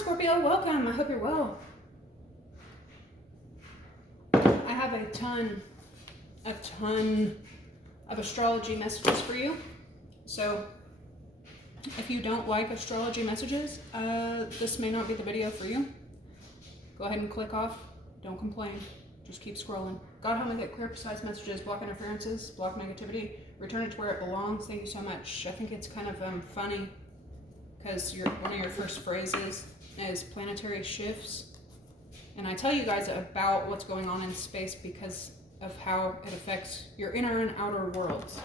Scorpio, welcome. I hope you're well. I have a ton of astrology messages for you. So if you don't like astrology messages, this may not be the video for you. Go ahead and click off. Don't complain. Just keep scrolling. God help me get clear, precise messages, block interferences, block negativity, return it to where it belongs. Thank you so much. I think it's kind of funny because one of your first phrases is planetary shifts. And I tell you guys about what's going on in space because of how it affects your inner and outer worlds.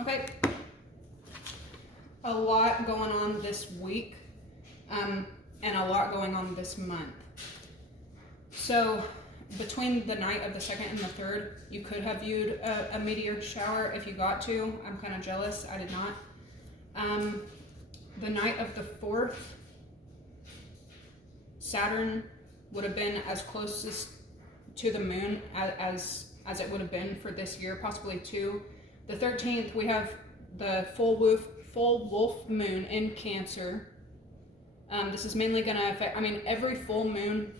Okay. A lot going on this week, and a lot going on this month. So between the night of the 2nd and the 3rd, you could have viewed a meteor shower if you got to. I'm kind of jealous. I did not. The night of the 4th, Saturn would have been as closest to the moon as it would have been for this year, possibly 2. The 13th, we have the full wolf moon in Cancer. This is mainly going to affect, every full moon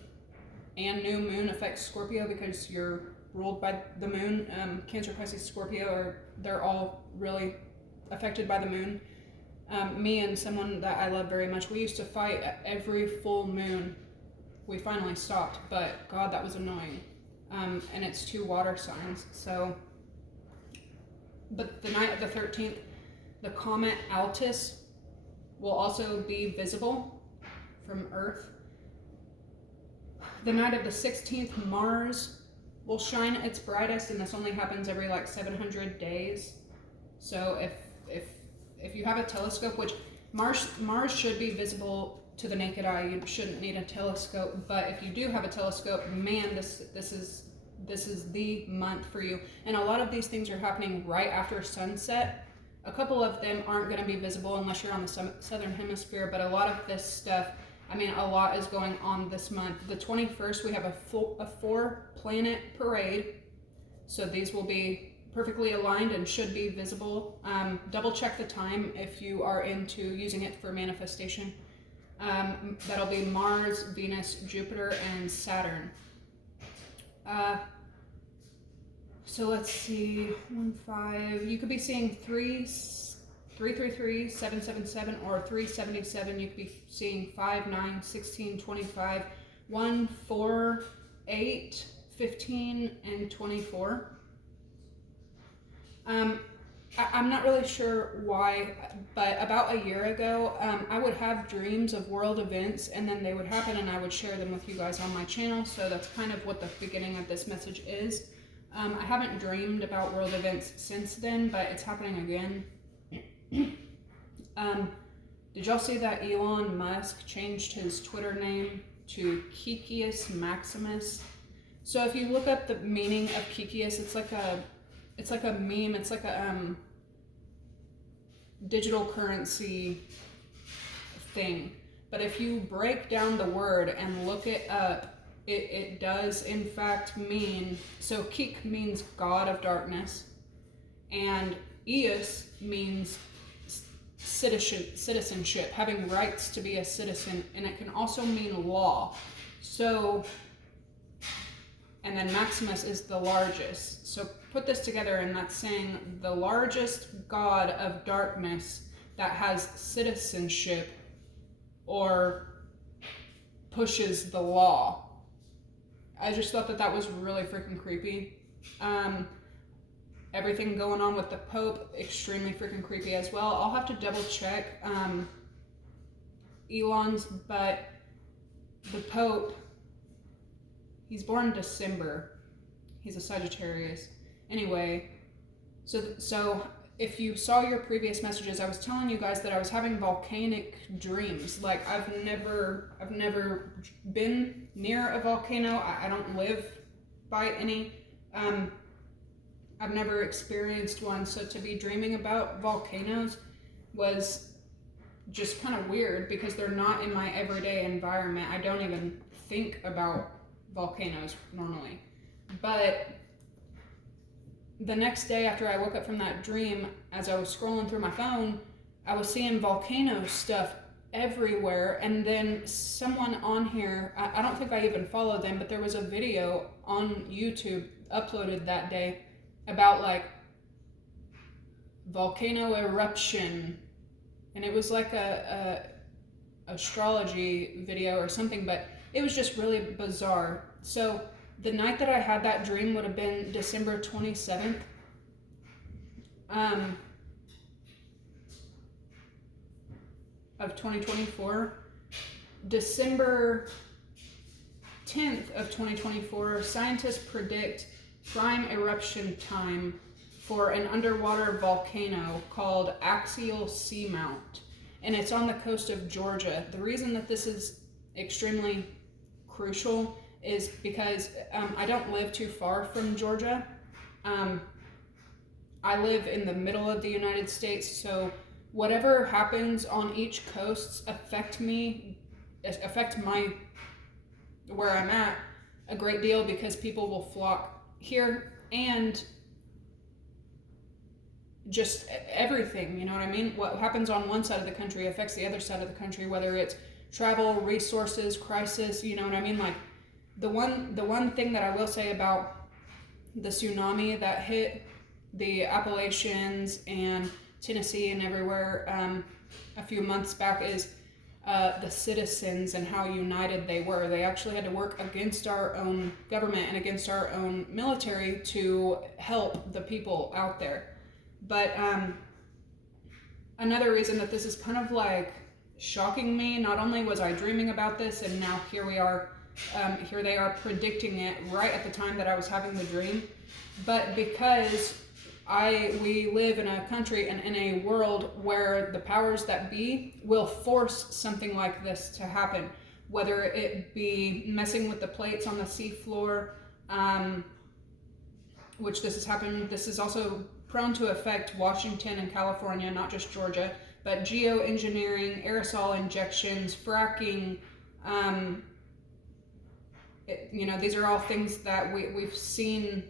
and new moon affects Scorpio because you're ruled by the moon. Cancer, Pisces, Scorpio, they're all really affected by the moon. Me and someone that I love very much, we used to fight at every full moon. We finally stopped, but God, that was annoying. And it's 2 water signs. So, but the night of the 13th, the comet Altus will also be visible from Earth. The night of the 16th, Mars will shine its brightest, and this only happens every 700 days. So if you have a telescope, which Mars should be visible to the naked eye, you shouldn't need a telescope. But if you do have a telescope, man, this is the month for you. And a lot of these things are happening right after sunset. A couple of them aren't going to be visible unless you're on the southern hemisphere, but a lot of this stuff, a lot is going on this month. The 21st, we have a 4-planet parade. So these will be perfectly aligned and should be visible. Double check the time if you are into using it for manifestation. That'll be Mars, Venus, Jupiter, and Saturn. So let's see, 1-5. You could be seeing 333, 777, or 377. You could be seeing 5, 9, 16, 25, 1, 4, 8, 15, and 24. I'm not really sure why, but about a year ago, I would have dreams of world events, and then they would happen, and I would share them with you guys on my channel. So that's kind of what the beginning of this message is. I haven't dreamed about world events since then, but it's happening again. Did y'all see that Elon Musk changed his Twitter name to Kikius Maximus? So if you look up the meaning of Kikius, it's like a meme. It's like a digital currency thing. But if you break down the word and look it up, it does in fact mean, so Kik means God of darkness, and Eus means citizenship, having rights to be a citizen, and it can also mean law. So, and then Maximus is the largest. So put this together, and that's saying the largest god of darkness that has citizenship or pushes the law. I just thought that was really freaking creepy. Everything going on with the Pope, extremely freaking creepy as well. I'll have to double check Elon's, but the Pope, he's born in December. He's a Sagittarius. Anyway, so if you saw your previous messages, I was telling you guys that I was having volcanic dreams. Like I've never been near a volcano. I don't live by any. I've never experienced one, so to be dreaming about volcanoes was just kind of weird because they're not in my everyday environment. I don't even think about volcanoes normally. But the next day after I woke up from that dream, as I was scrolling through my phone, I was seeing volcano stuff everywhere. And then someone on here, I don't think I even followed them, but there was a video on YouTube uploaded that day about like volcano eruption, and it was like a astrology video or something, but it was just really bizarre. So the night that I had that dream would have been December 27th. Of 2024. December 10th of 2024, scientists predict prime eruption time for an underwater volcano called Axial Seamount, and it's on the coast of Georgia. The reason that this is extremely crucial is because I don't live too far from Georgia. I live in the middle of the United States, so whatever happens on each coast affect my where I'm at a great deal, because people will flock here, and just everything, you know what I mean? What happens on one side of the country affects the other side of the country, whether it's travel, resources, crisis, you know what I mean? Like the one thing that I will say about the tsunami that hit the Appalachians and Tennessee and everywhere a few months back is the citizens and how united they were. They actually had to work against our own government and against our own military to help the people out there. But another reason that this is kind of like shocking me, not only was I dreaming about this, and now here we are, here they are predicting it right at the time that I was having the dream, but because we live in a country and in a world where the powers that be will force something like this to happen, whether it be messing with the plates on the seafloor, which this has happened. This is also prone to affect Washington and California, not just Georgia, but geoengineering, aerosol injections, fracking, these are all things that we've seen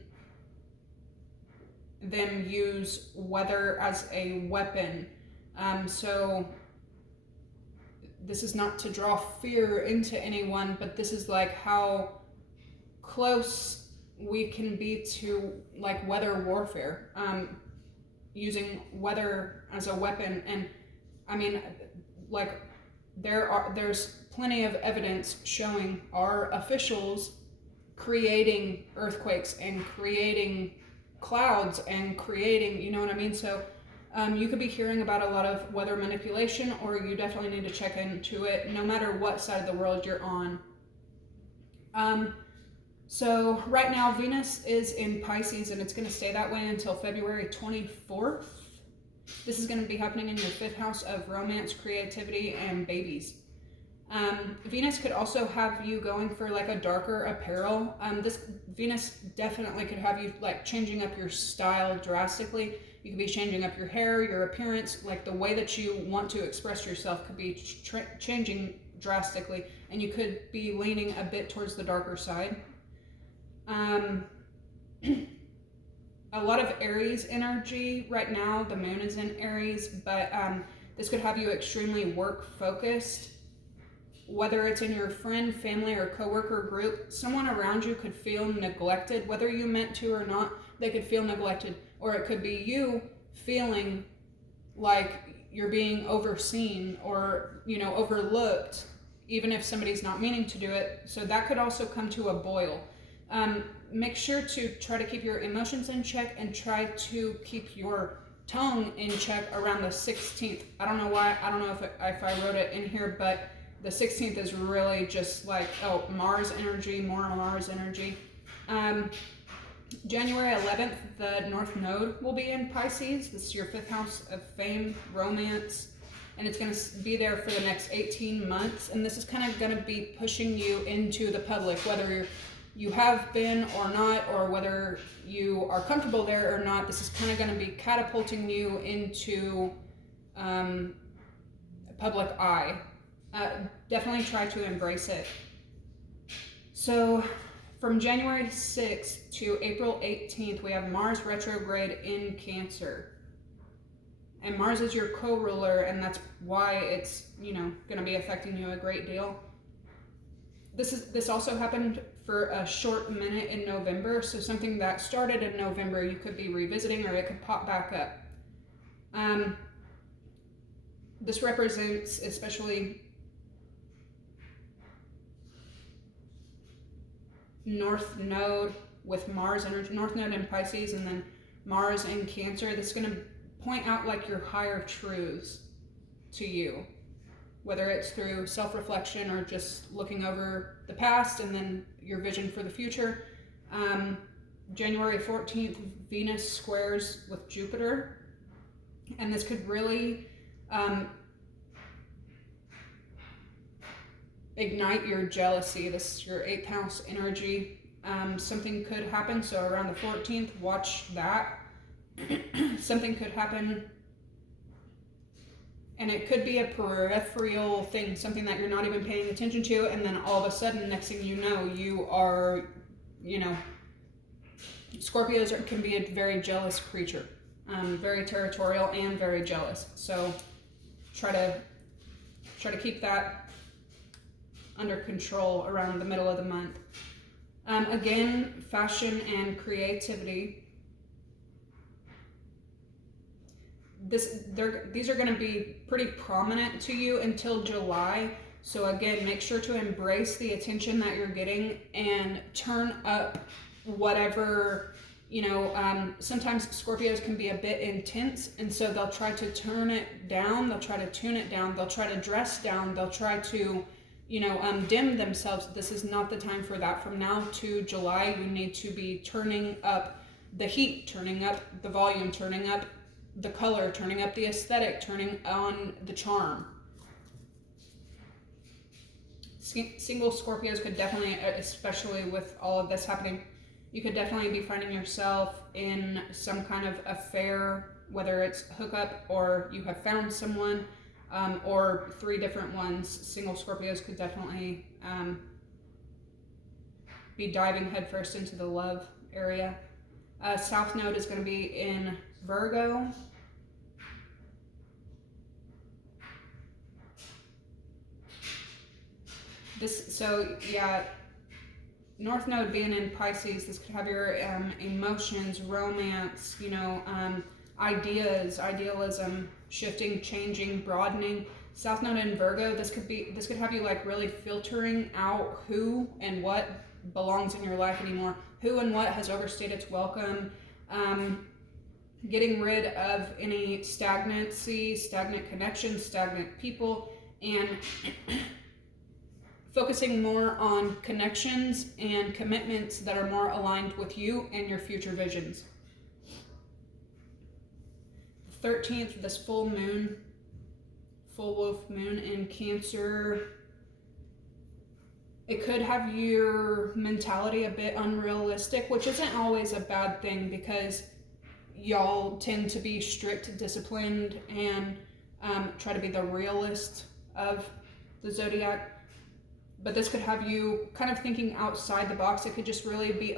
them use weather as a weapon. So this is not to draw fear into anyone, but this is like how close we can be to like weather warfare, using weather as a weapon. And I mean, like there's plenty of evidence showing our officials creating earthquakes and creating clouds and creating, you know what I mean? So you could be hearing about a lot of weather manipulation, or you definitely need to check into it no matter what side of the world you're on. So right now Venus is in Pisces, and it's going to stay that way until February 24th. This is going to be happening in your 5th house of romance, creativity, and babies. Venus could also have you going for like a darker apparel. This Venus definitely could have you like changing up your style drastically. You could be changing up your hair, your appearance, like the way that you want to express yourself could be changing drastically, and you could be leaning a bit towards the darker side. A lot of Aries energy right now. The moon is in Aries, but this could have you extremely work focused. Whether it's in your friend, family, or coworker group, someone around you could feel neglected, whether you meant to or not. They could feel neglected, or it could be you feeling like you're being overseen or, overlooked, even if somebody's not meaning to do it. So that could also come to a boil. Make sure to try to keep your emotions in check and try to keep your tongue in check around the 16th. I don't know why. I don't know if I wrote it in here, but the 16th is really just like, Mars energy, more Mars energy. January 11th, the North Node will be in Pisces. This is your 5th house of fame, romance, and it's going to be there for the next 18 months. And this is kind of going to be pushing you into the public, whether you have been or not, or whether you are comfortable there or not. This is kind of going to be catapulting you into public eye. Definitely try to embrace it. So from January 6th to April 18th, we have Mars retrograde in Cancer. And Mars is your co-ruler, and that's why it's, going to be affecting you a great deal. This also happened for a short minute in November, so something that started in November you could be revisiting, or it could pop back up. This represents especially North Node with Mars energy, North Node in Pisces, and then Mars in Cancer. This is going to point out like your higher truths to you, whether it's through self-reflection or just looking over the past and then your vision for the future. January 14th, Venus squares with Jupiter, and this could really ignite your jealousy. This is your 8th house energy. Something could happen, so around the 14th, watch that. Something could happen, and it could be a peripheral thing, something that you're not even paying attention to, and then all of a sudden, next thing you know, you are, Scorpios can be a very jealous creature, very territorial and very jealous. So try to keep that under control around the middle of the month. Again, fashion and creativity. These are going to be pretty prominent to you until July. So again, make sure to embrace the attention that you're getting and turn up whatever, sometimes Scorpios can be a bit intense, and so they'll try to turn it down, they'll try to tune it down, they'll try to dress down, they'll try to, dim themselves. This is not the time for that. From now to July, you need to be turning up the heat, turning up the volume, turning up the color, turning up the aesthetic, turning on the charm. Single Scorpios could definitely, especially with all of this happening, you could definitely be finding yourself in some kind of affair, whether it's hookup or you have found someone, or 3 different ones. Single Scorpios could definitely be diving headfirst into the love area. South Node is going to be in Virgo. North Node being in Pisces, this could have your emotions, romance, ideas, idealism, shifting, changing, broadening. South Node in Virgo, this could have you like really filtering out who and what belongs in your life anymore, who and what has overstayed its welcome, getting rid of any stagnancy, stagnant connections, stagnant people, and focusing more on connections and commitments that are more aligned with you and your future visions. 13th, this full wolf moon in Cancer, it could have your mentality a bit unrealistic, which isn't always a bad thing, because y'all tend to be strict, disciplined, and try to be the realist of the zodiac. But this could have you kind of thinking outside the box. It could just really be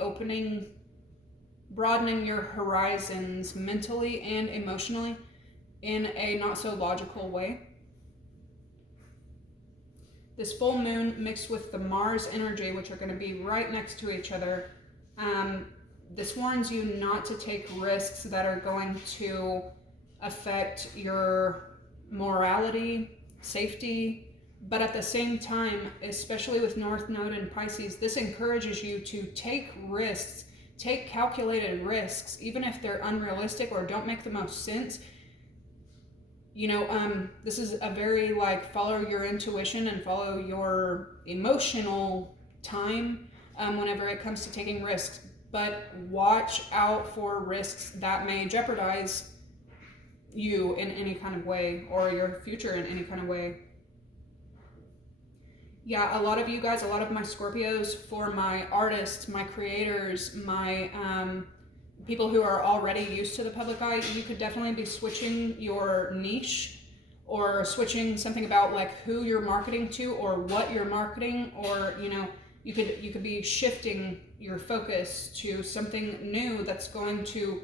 broadening your horizons mentally and emotionally in a not so logical way. This full moon mixed with the Mars energy, which are going to be right next to each other, this warns you not to take risks that are going to affect your morality, safety. But at the same time, especially with North Node in Pisces, this encourages you to take risks, take calculated risks, even if they're unrealistic or don't make the most sense. This is a very follow your intuition and follow your emotional time whenever it comes to taking risks. But watch out for risks that may jeopardize you in any kind of way, or your future in any kind of way. Yeah, a lot of you guys, a lot of my Scorpios, for my artists, my creators, my people who are already used to the public eye, you could definitely be switching your niche, or switching something about who you're marketing to or what you're marketing, or you could be shifting your focus to something new that's going to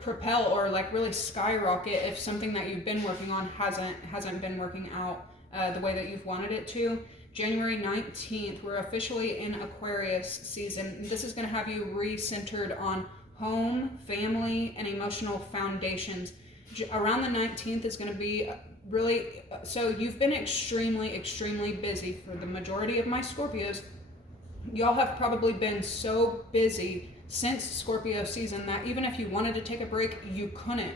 propel or like really skyrocket if something that you've been working on hasn't been working out the way that you've wanted it to. January 19th, we're officially in Aquarius season. This is going to have you re-centered on home, family, and emotional foundations. Around the 19th is going to be really, so you've been extremely busy. For the majority of my Scorpios, y'all have probably been so busy since Scorpio season that even if you wanted to take a break, you couldn't.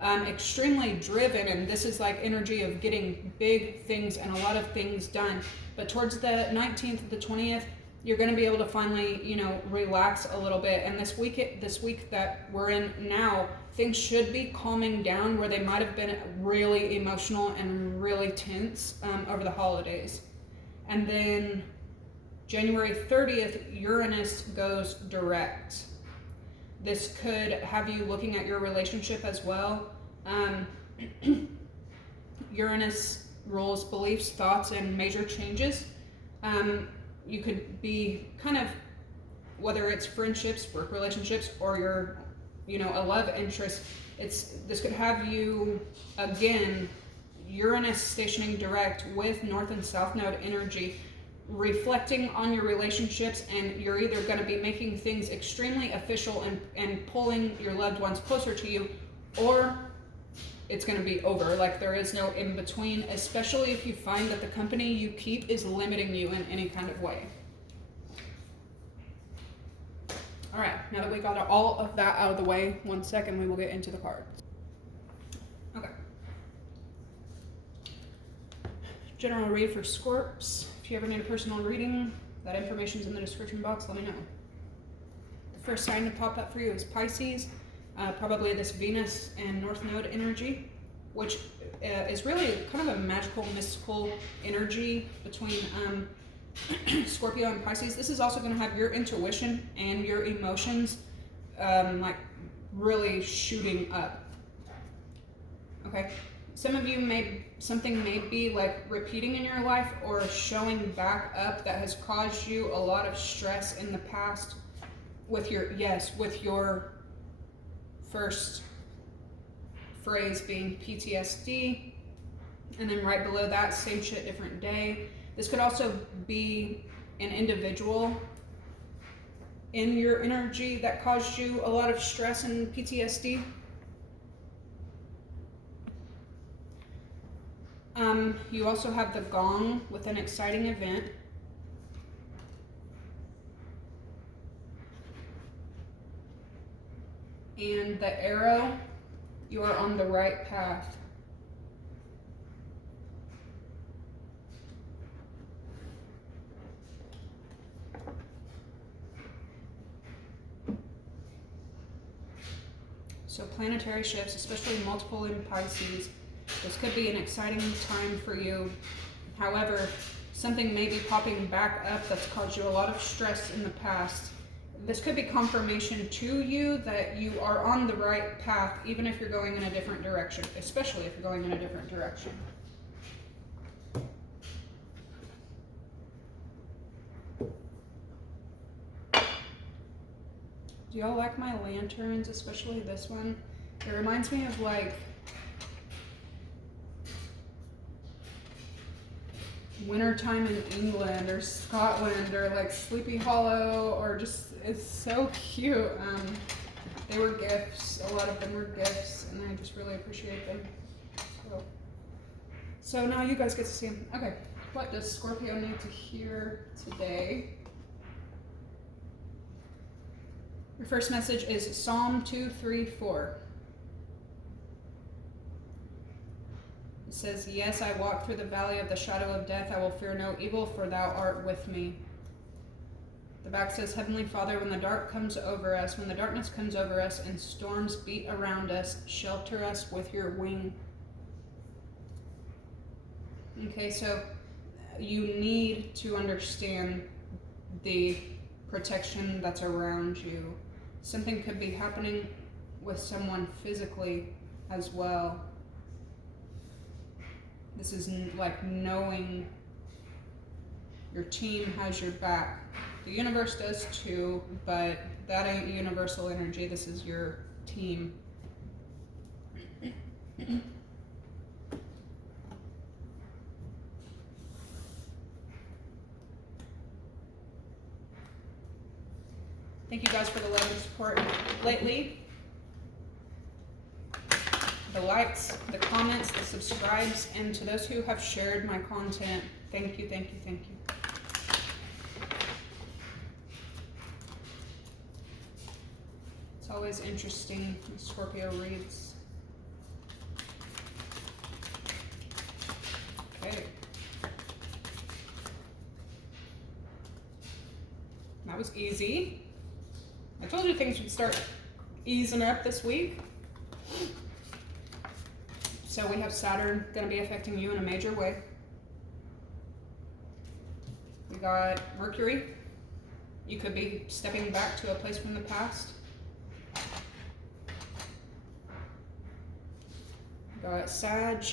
Extremely driven, and this is like energy of getting big things and a lot of things done. But towards the 19th, the 20th, you're going to be able to finally, relax a little bit. And this week that we're in now, things should be calming down where they might have been really emotional and really tense over the holidays. And then January 30th, Uranus goes direct. This could have you looking at your relationship as well. Uranus rules beliefs, thoughts, and major changes. You could be kind of, whether it's friendships, work relationships, or your, a love interest. This could have you, again, Uranus stationing direct with North and South Node energy, reflecting on your relationships, and you're either going to be making things extremely official and pulling your loved ones closer to you, or it's going to be over. Like, there is no in between, especially if you find that the company you keep is limiting you in any kind of way. All right, now that we got all of that out of the way, 1 second, we will get into the cards. Okay. General read for Scorps. If you ever need a personal reading, that information is in the description box. Let me know. The first sign to pop up for you is Pisces. Probably this Venus and North Node energy, which is really kind of a magical, mystical energy between Scorpio and Pisces. This is also going to have your intuition and your emotions like really shooting up. Okay. Some of you something may be like repeating in your life or showing back up that has caused you a lot of stress in the past with your first phrase being PTSD, and then right below that, same shit, different day. This could also be an individual in your energy that caused you a lot of stress and PTSD. You also have the gong with an exciting event. And the arrow, you are on the right path. So planetary shifts, especially multiple in Pisces, this could be an exciting time for you. However, something may be popping back up that's caused you a lot of stress in the past. This could be confirmation to you that you are on the right path, even if you're going in a different direction, especially if you're going in a different direction. Do y'all like my lanterns, especially this one? It reminds me of like wintertime in England or Scotland or like Sleepy Hollow, or just, it's so cute. They were gifts, a lot of them were gifts, and I just really appreciate them. So now you guys get to see them. Okay, what does Scorpio need to hear today? Your first message is Psalm 2:3-4. It says, "Yes, I walk through the valley of the shadow of death. I will fear no evil, for thou art with me." The back says, "Heavenly Father, when the darkness comes over us and storms beat around us, shelter us with your wing." Okay, so you need to understand the protection that's around you. Something could be happening with someone physically as well. This is like knowing your team has your back. The universe does too, but that ain't universal energy. This is your team. Thank you guys for the love and support lately. The likes, the comments, the subscribes, and to those who have shared my content, thank you, thank you, thank you. It's always interesting when Scorpio reads. Okay. That was easy. I told you things would start easing up this week. So we have Saturn going to be affecting you in a major way. We got Mercury. You could be stepping back to a place from the past. We got Sag,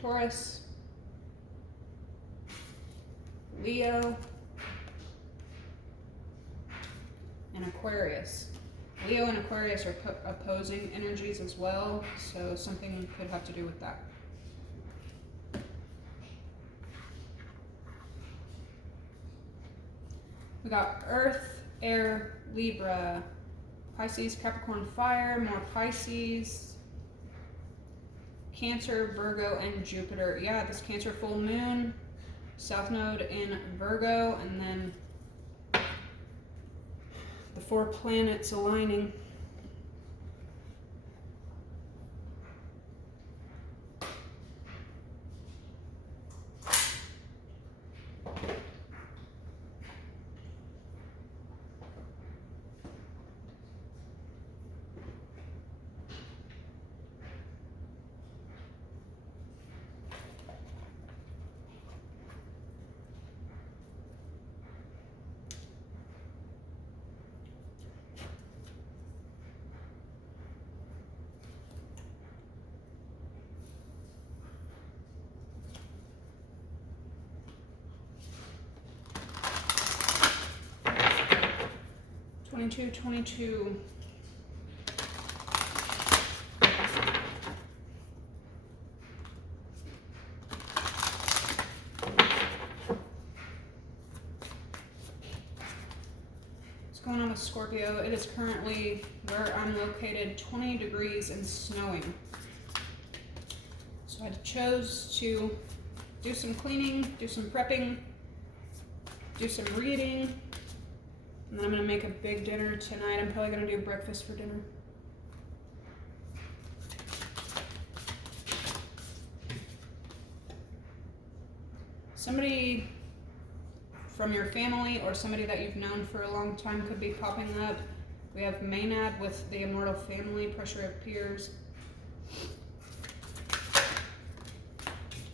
Taurus, Leo, and Aquarius. Leo and Aquarius are opposing energies as well, so something could have to do with that. We got Earth, Air, Libra, Pisces, Capricorn, Fire, more Pisces, Cancer, Virgo, and Jupiter. Yeah, this Cancer full moon, South Node in Virgo, and then the 4 planets aligning. Twenty-two. What's going on with Scorpio? It is currently where I'm located 20 degrees and snowing. So I chose to do some cleaning, do some prepping, do some reading. And then I'm going to make a big dinner tonight. I'm probably going to do breakfast for dinner. Somebody from your family or somebody that you've known for a long time could be popping up. We have Maynard with the immortal family, pressure appears.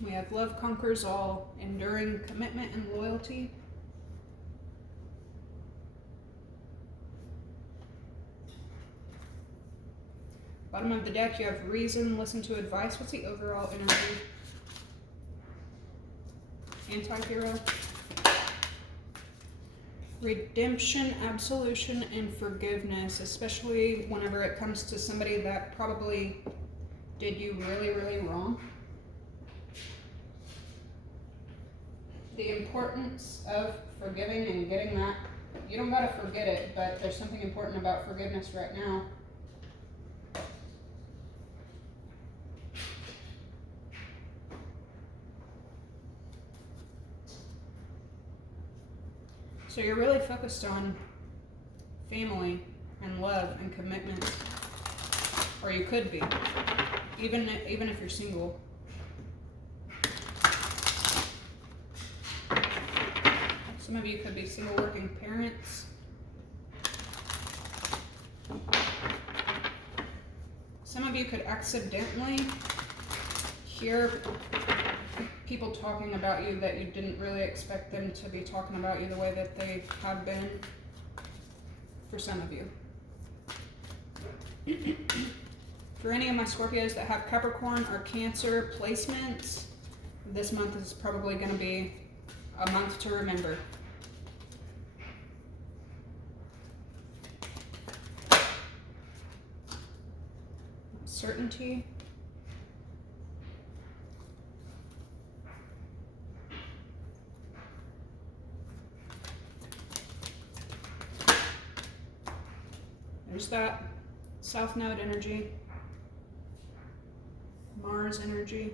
We have love conquers all, enduring commitment and loyalty. Bottom of the deck, you have reason, listen to advice. What's the overall energy? Anti-hero. Redemption, absolution, and forgiveness, especially whenever it comes to somebody that probably did you really, really wrong. The importance of forgiving and getting that. You don't gotta forget it, but there's something important about forgiveness right now. So you're really focused on family and love and commitment, or you could be, even if you're single. Some of you could be single working parents. Some of you could accidentally hear people talking about you that you didn't really expect them to be talking about you the way that they have been for some of you. For any of my Scorpios that have Capricorn or Cancer placements, this month is probably going to be a month to remember. certainty. There's that South Node energy, Mars energy.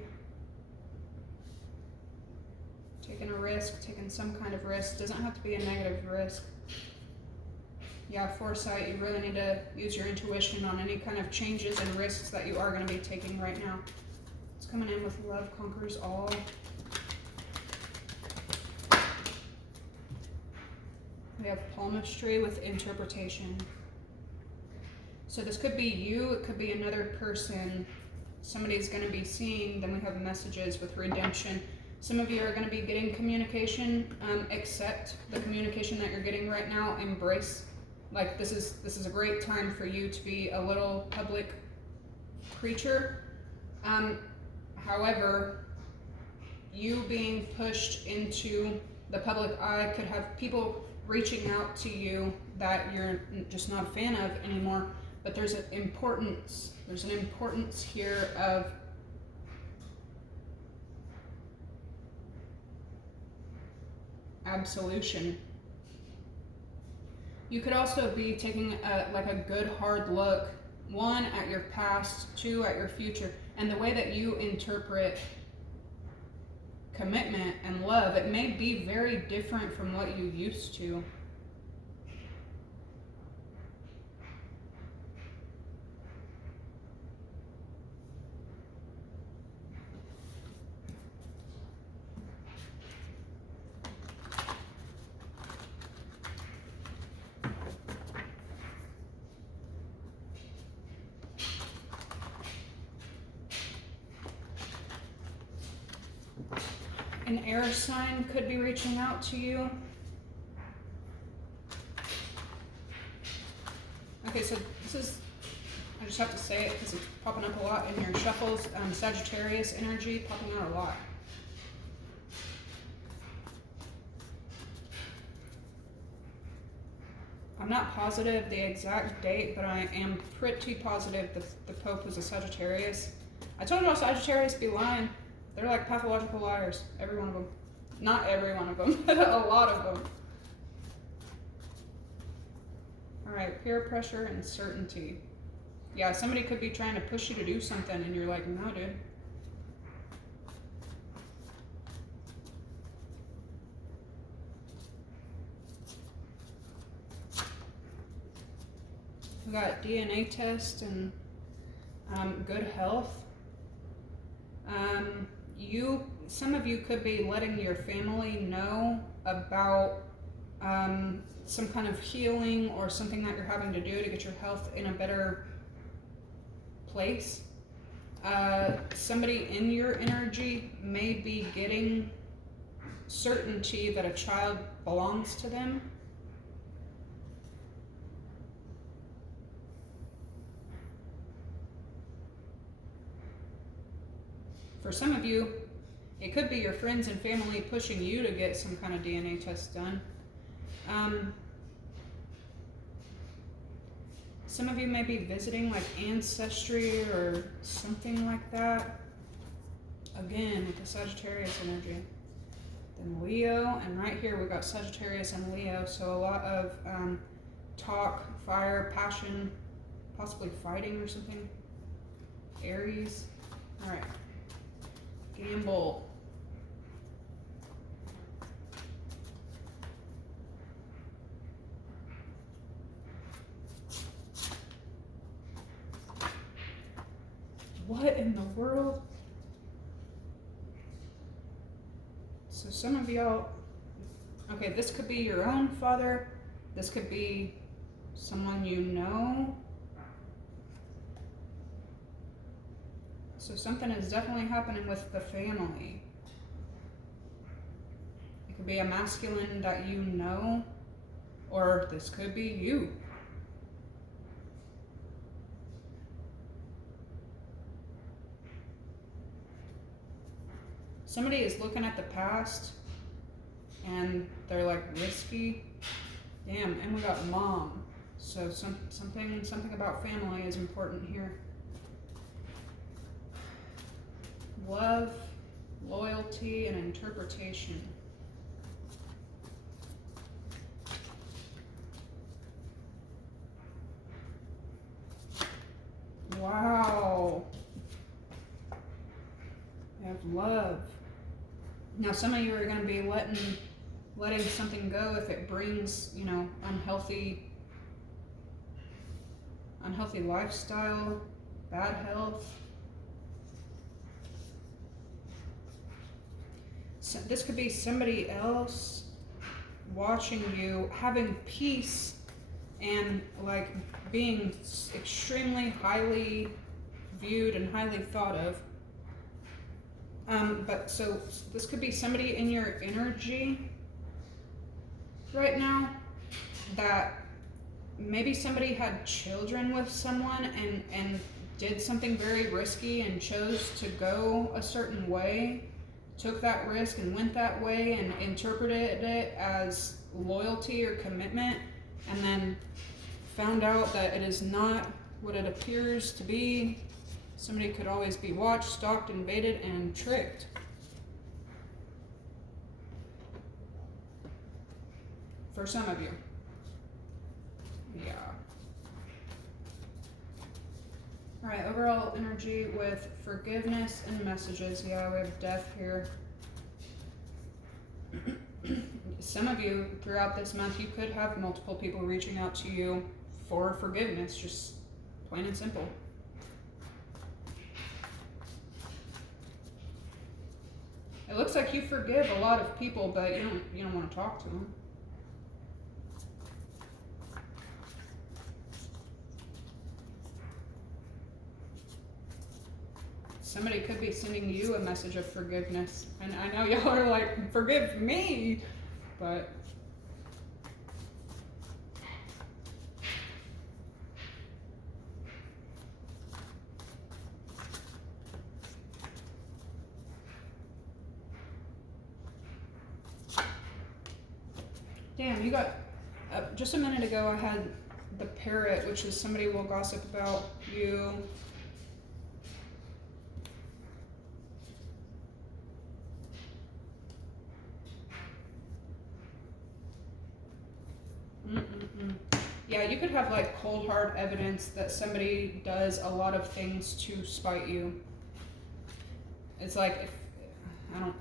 Taking a risk, taking some kind of risk. Doesn't have to be a negative risk. Yeah, foresight, you really need to use your intuition on any kind of changes and risks that you are going to be taking right now. It's coming in with love conquers all. We have palmistry with interpretation. So this could be you, it could be another person. Somebody's going to be seeing, then we have messages with redemption. Some of you are going to be getting communication. Accept the communication that you're getting right now. Embrace. Like this is a great time for you to be a little public creature. However, you being pushed into the public eye could have people reaching out to you that you're just not a fan of anymore. But there's an importance here of absolution. You could also be taking a good hard look, one, at your past, two, at your future, and the way that you interpret commitment and love. It may be very different from what you used to. An air sign could be reaching out to you. Okay, so this is, I just have to say it because it's popping up a lot in your shuffles. Sagittarius energy popping out a lot. I'm not positive the exact date, but I am pretty positive the Pope was a Sagittarius. I told y'all Sagittarius be lying. They're like pathological liars, every one of them. Not every one of them, but a lot of them. All right, peer pressure and certainty. Yeah, somebody could be trying to push you to do something and you're like, no, dude. We got DNA test and good health. Some of you could be letting your family know about some kind of healing or something that you're having to do to get your health in a better place. Somebody in your energy may be getting certainty that a child belongs to them. For some of you, it could be your friends and family pushing you to get some kind of DNA test done. Some of you may be visiting like Ancestry or something like that. Again, with the Sagittarius energy. Then Leo, and right here we got Sagittarius and Leo, so a lot of talk, fire, passion, possibly fighting or something. Aries. All right. Gamble. What in the world? So some of y'all, okay, this could be your own father. This could be someone you know. So something is definitely happening with the family. It could be a masculine that you know, or this could be you. Somebody is looking at the past and they're like risky. Damn, and we got mom. So something about family is important here. love, loyalty, and interpretation. Wow. You have love. Now some of you are going to be letting something go if it brings, you know, unhealthy lifestyle, bad health. So this could be somebody else watching you, having peace and like being extremely highly viewed and highly thought of. But so this could be somebody in your energy right now that maybe somebody had children with someone and did something very risky and chose to go a certain way, took that risk and went that way and interpreted it as loyalty or commitment, and then found out that it is not what it appears to be. Somebody could always be watched, stalked, invaded, and tricked. For some of you. Yeah. Alright, overall energy with forgiveness and messages. Yeah, we have death here. Some of you throughout this month, you could have multiple people reaching out to you for forgiveness, just plain and simple. It looks like you forgive a lot of people, but you don't want to talk to them. Somebody could be sending you a message of forgiveness. And I know y'all are like, forgive me, but damn, you got, just a minute ago I had the parrot, which is somebody will gossip about you. Yeah, you could have like cold hard evidence that somebody does a lot of things to spite you. It's like, if, I don't,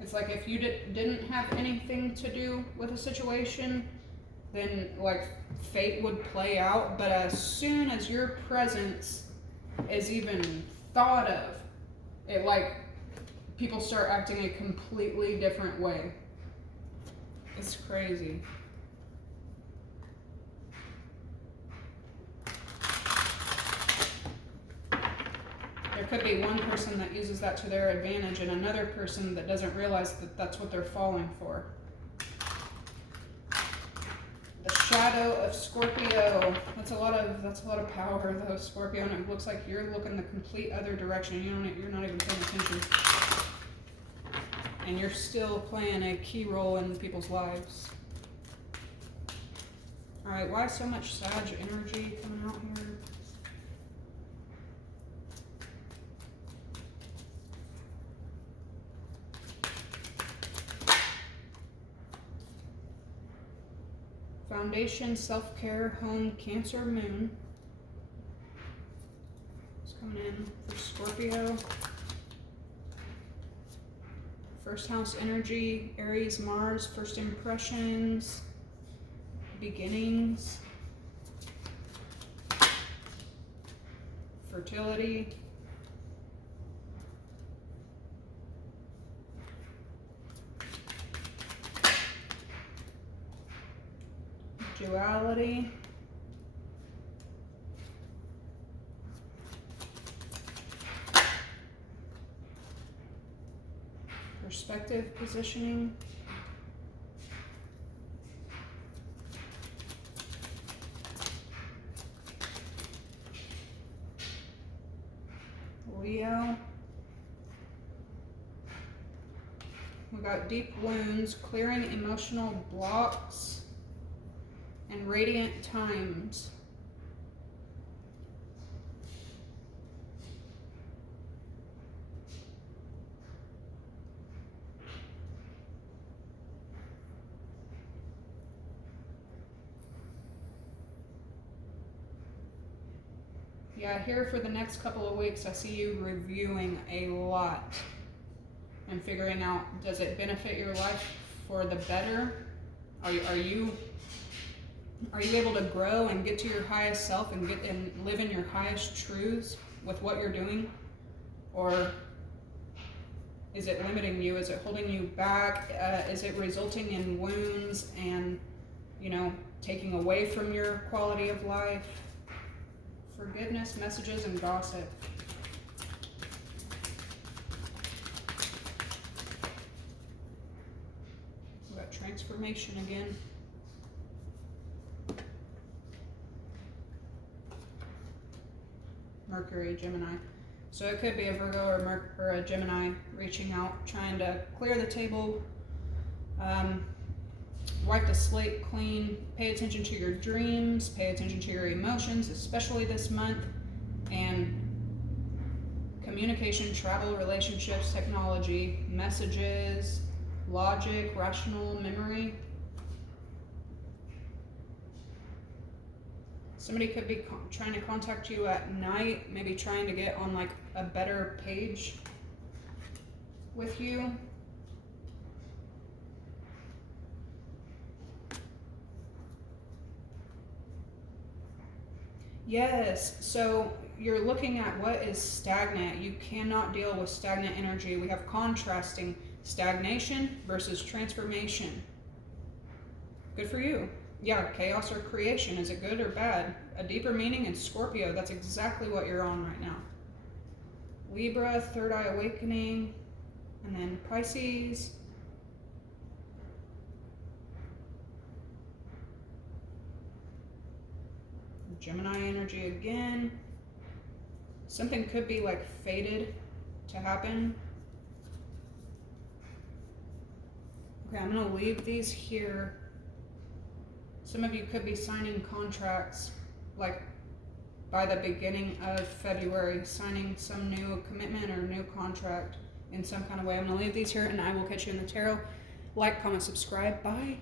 it's like if you didn't have anything to do with a situation, then like fate would play out. But as soon as your presence is even thought of, it like, people start acting a completely different way. It's crazy. There could be one person that uses that to their advantage and another person that doesn't realize that that's what they're falling for. The shadow of Scorpio. That's a lot of power though, Scorpio, and it looks like you're looking the complete other direction. You're not even paying attention. And you're still playing a key role in people's lives. Alright, why so much Sag energy coming out here? Foundation, self-care, home, Cancer, Moon. It's coming in for Scorpio. First house energy, Aries, Mars, first impressions, beginnings, fertility, duality, perspective positioning, Leo. We got deep wounds, clearing emotional blocks, and radiant times. Yeah, here for the next couple of weeks, I see you reviewing a lot and figuring out, does it benefit your life for the better? Are you able to grow and get to your highest self and live in your highest truths with what you're doing? Or is it limiting you? Is it holding you back? Is it resulting in wounds and, taking away from your quality of life? Forgiveness, messages, and gossip. We got transformation again. Mercury, Gemini. So it could be a Virgo or a Gemini reaching out, trying to clear the table, wipe the slate clean, pay attention to your dreams, pay attention to your emotions, especially this month, and communication, travel, relationships, technology, messages, logic, rational memory. Somebody could be trying to contact you at night, maybe trying to get on like a better page with you. Yes, so you're looking at what is stagnant. You cannot deal with stagnant energy. We have contrasting stagnation versus transformation. Good for you. Yeah, chaos or creation. Is it good or bad? A deeper meaning in Scorpio. That's exactly what you're on right now. Libra, third eye awakening, and then Pisces. Gemini energy again. Something could be like fated to happen. Okay, I'm going to leave these here. Some of you could be signing contracts like by the beginning of February, signing some new commitment or new contract in some kind of way. I'm going to leave these here and I will catch you in the tarot. Like, comment, subscribe. Bye.